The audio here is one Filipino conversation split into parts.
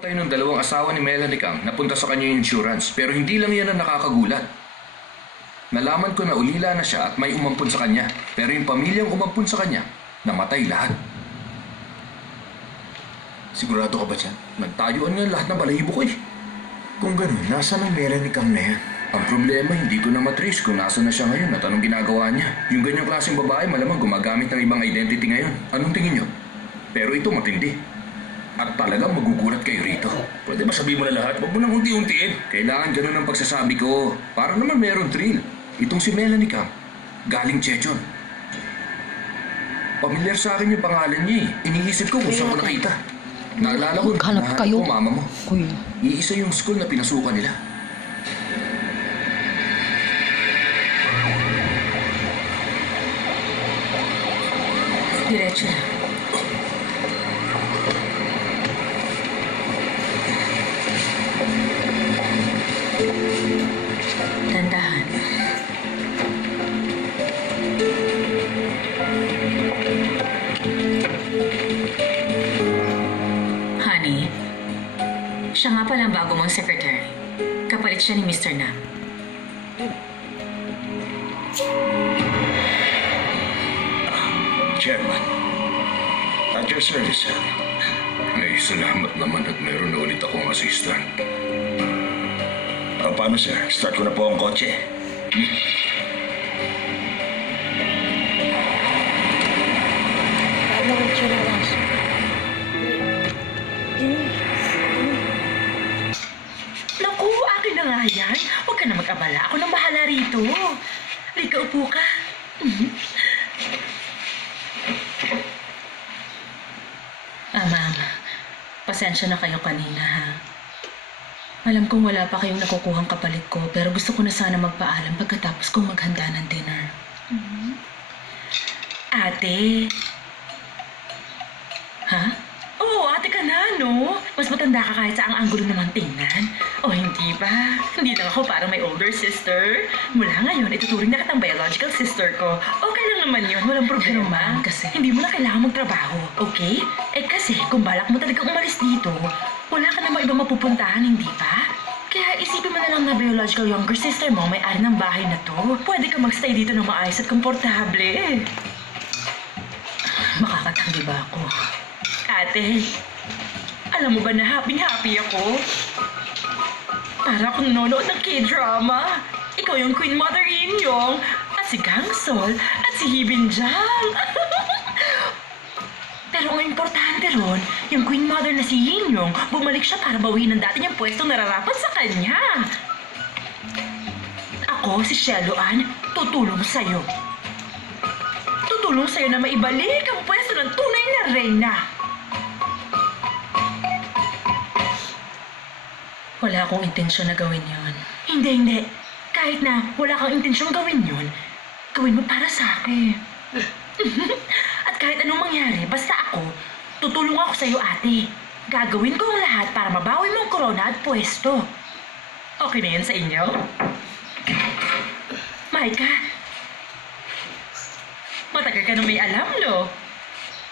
Tayo ng dalawang asawa ni Melanie Cam napunta sa kanya yung insurance, pero hindi lang yan ang nakakagulat. Nalaman ko na ulila na siya at may umampun sa kanya, pero yung pamilyang umampun sa kanya, namatay lahat. Sigurado ka ba dyan? Nagtayuan nga lahat ng balahibo ko eh. Kung ganun, nasaan ang Melanie Cam na yan? Ang problema, hindi ko na matrace kung nasa na siya ngayon at anong ginagawa niya. Yung ganyang klaseng babae malamang gumagamit ng ibang identity ngayon. Anong tingin niyo? Pero ito matindi. At talagang magugulat kayo rito. Pwede ba sabihin mo na lahat? Huwag mo nang unti-untiin. Kailangan ganun ang pagsasabi ko. Para naman meron thrill. Itong si Melanie Cam, galing Chechon. Pamilyar sa akin yung pangalan niya eh. Iniisip ko kung saan ko nakita. Naalala ko, nahanap ko mama mo. Kuya. Iisa yung school na pinasukan nila. Diretso na. Tandahan. Honey, siya nga pala ang bago mong secretary. Kapalit siya ni Mr. Nam. Chairman, at your service, sir. Ay, salamat naman at meron na ulit akong assistant. Paano, sir? Start ko na po ang kotse. Naku, akin na nga yan. Huwag ka na mag-abala. Ako nang bahala rito. Rika, upo ka. Ma'am, pasensya na kayo kanina, ha? Alam kong wala pa kayong nakukuhang kapalit ko, pero gusto ko na sana magpaalam pagkatapos kong maghanda ng dinner. Ate. Ha? Oo, ate ka na, no? Mas matanda ka kahit sa ang anggulo naman tingnan. O hindi ba? Hindi lang ako parang may older sister. Mula ngayon, ituturing na kitang biological sister ko. Okay lang naman yun, walang problema. Kasi hindi mo na kailangan magtrabaho, okay? Eh kasi, kung balak mo talagang umalis dito, wala ka namang ibang mapupuntahan, hindi ba? Kaya isipin mo na lang na biological younger sister mo may-ari ng bahay na to. Pwede ka magstay dito ng maayos at komportable. Makakatanggi ba ako? Ate, alam mo ba na happy-happy ako? Para akong nanonood ng K-drama. Ikaw yung Queen Mother Yin-yong, at si Gangsol, at si Hibinjang. Pero ang importante ron, yung Queen Mother na si Yin-yong, bumalik siya para bawiin ang dati niyang pwestong nararapat sa kanya. Ako, si Shelo Ann, tutulong sa'yo. Tutulong sa'yo na maibalik ang pwesto ng tunay na reyna. Wala akong intensyon na gawin yun. Hindi. Kahit na wala kang intensyon gawin yun, gawin mo para sa akin. At kahit anong mangyari, basta ako, tutulong ako sa'yo, ate. Gagawin ko ang lahat para mabawi mo ang korona at pwesto. Okay na yan sa inyo? Maika, matagal ka na may alam, no?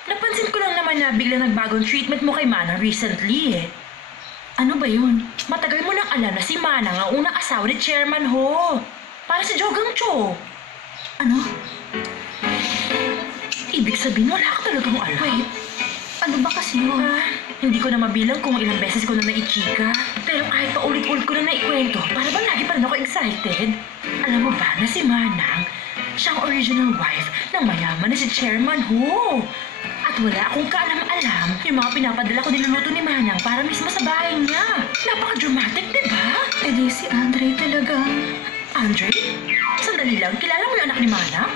Napansin ko lang naman na biglang nagbagong treatment mo kay Manang recently, eh. Ano ba yun? Matagal mo nang alam na si Manang ang unang asawa ni Chairman Ho. Para si Jogang Cho. Ano? Ibig sabihin, wala ka talagang alam. Wait, ano ba kasi yun? Hindi ko na mabilang kung ilang beses ko na naichika. Pero kahit pa ulit-ulit ko na naikwento, para ba lagi pa rin ako excited? Alam mo ba na si Manang, siyang original wife ng mayaman na si Chairman Ho. At wala akong kaalam-alam yung mga pinapadala ko niluluto ni Manang para mismo sa bahay niya. Napaka-dramatic, di ba? Eh di si Andre talaga. Andre? Sandali lang, kilala mo yung anak ni Manang?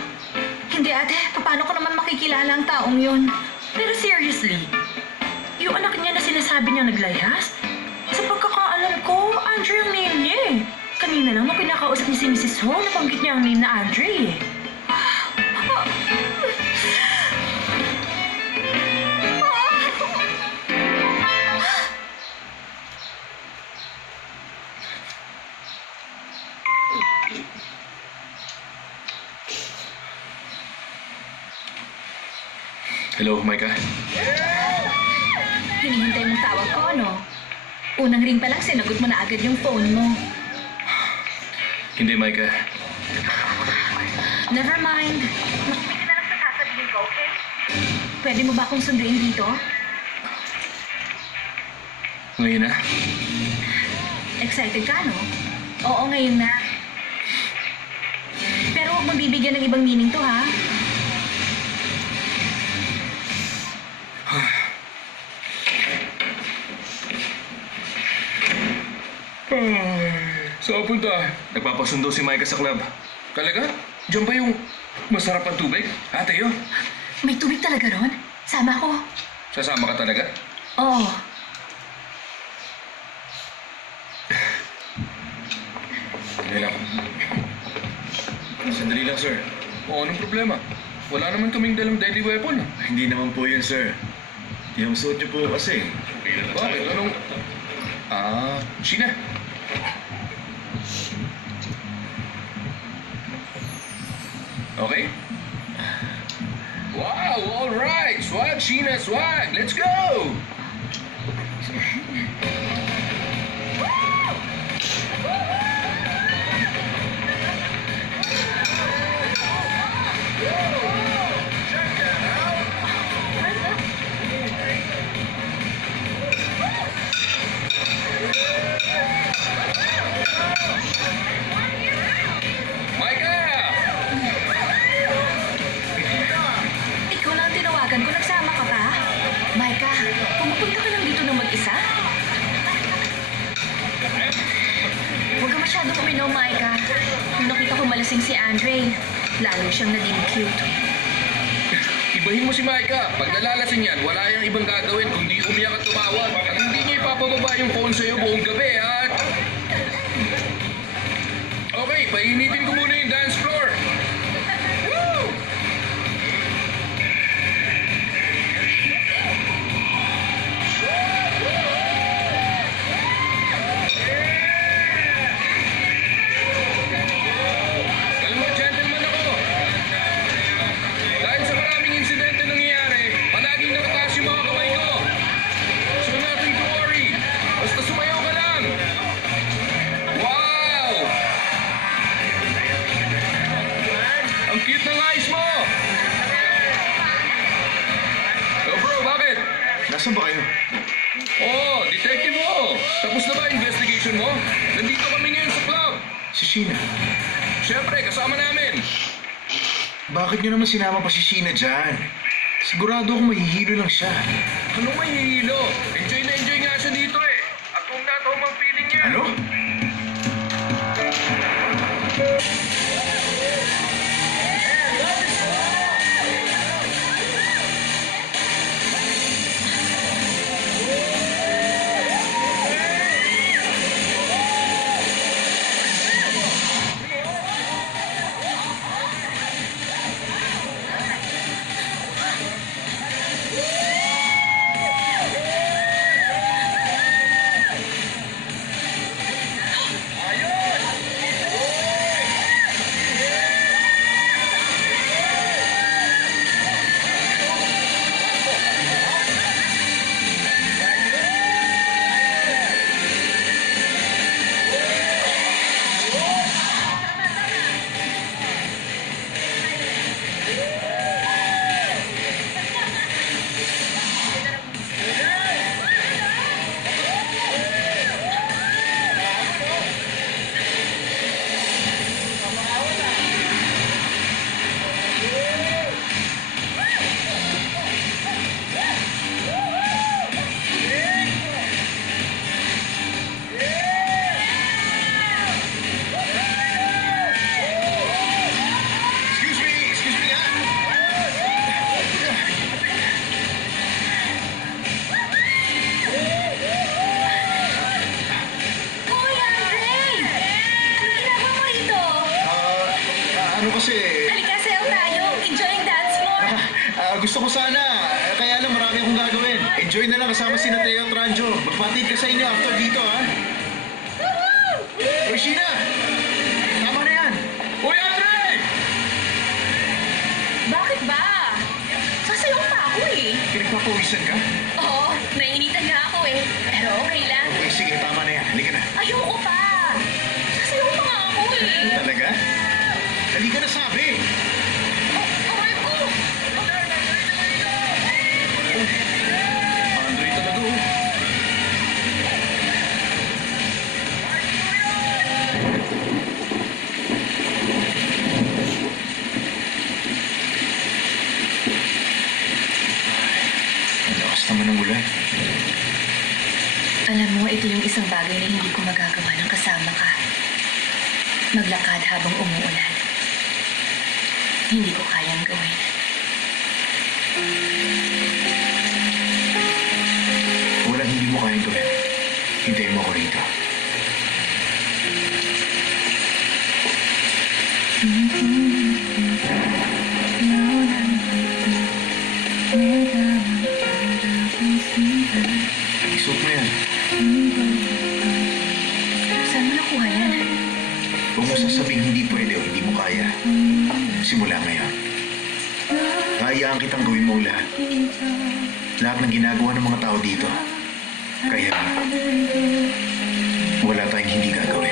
Hindi ate, paano ko naman makikilala ang taong yun? Pero seriously, yung anak niya na sinasabi niya naglayas? Sa pagkakaalam ko, Andre ang name niya eh. Kanina lang nung pinakausap niya si Mrs. Ho, nabanggit niya ang name na Andre eh. Hello, Micah. Hinihintay mong tawag ko, ano? Unang ring pa lang, sinagot mo na agad yung phone mo. Hindi, Micah. Never mind. Makinig na lang sa sasabihin ko, okay? Pwede mo ba akong sunduin dito? Ngayon na. Excited ka, no? Oo, ngayon na. Pero huwag mong bibigyan ng ibang meaning to, ha? Saan punta? Nagpapasundo si Micah sa club. Talaga? Diyan ba yung masarap ang tubig? Teo? May tubig talaga ron? Sama ko. Sasama ka talaga? Oo. Sandali lang, sir. O, anong problema? Wala naman kaming dalang deadly weapon. Hindi naman po yun, sir. Yung suot niyo po kasi. Bakit? Anong... Sheena. Okay? Wow, all right. Swag, Sheena, swag. Let's go! Ikaw lang ang tinawagan ko. Nagsama ka pa? Micah, pumupunta ka lang dito ng mag-isa? Huwag ka masyadong uminom, Micah. Nung nakita ko malasing si Andre, lalo siyang naging cute. Ibahin mo si Micah. Pag nalalasing yan, wala yung ibang gagawin kundi umiyak at tumawag. At hindi niya ipapababa yung phone sa'yo buong gabi, ha? Okay, painitin ko muna yung dance floor. Woo! Alam mo, gentleman ako. Dahil sa maraming insidente nangyayari, palaging nakataas yung mga kamay ko. So nothing to worry. Basta sumayaw ka lang. Wow! Ang cute ng eyes mo! Oh bro, bakit? Nasaan ba kayo? Oh, detective mo! Tapos na ba ang investigation mo? Nandito kami ngayon sa club. Si Sheena. Siyempre, kasama namin. Bakit niyo naman sinama pa si Sheena dyan? Sigurado akong mahihilo lang siya. Anong mahihilo? Enjoy na enjoy nga siya dito eh. At kung nataw mang feeling niya. Ano? Excuse me, Hoy, Andre! Anong ginagawa mo rito? Ano kasi... Halika, sayaw tayo. Enjoy ang dance floor. gusto ko sana. Kaya lang marami akong gagawin. Enjoy na lang kasama si Teo at Ranjo. Magpatid ka sa inyo after dito, ha? Oy, Sheena! Tama na yan. Uy, Andre! Bakit ba? Sasayaw pa ako eh. Pinagpapawisan ka? Oo, naiinitan nga ako eh. Pero okay lang. Okay, sige. Alam mo, ito yung isang bagay na hindi ko magagawa ng kasama ka. Maglakad habang umuulan. Hindi ko kayang gawin. Walang hindi mo kayang gawin. Hintayin mo ako rito. Isuot mo yan. Saan mo nakuha yan? Huwag mo sasabing hindi pwede o hindi mo kaya. Simula ngayon. Hayaan kitang gawin mo ang lahat. Lahat ng ginagawa ng mga tao dito. Kaya wala tayong hindi gagawin.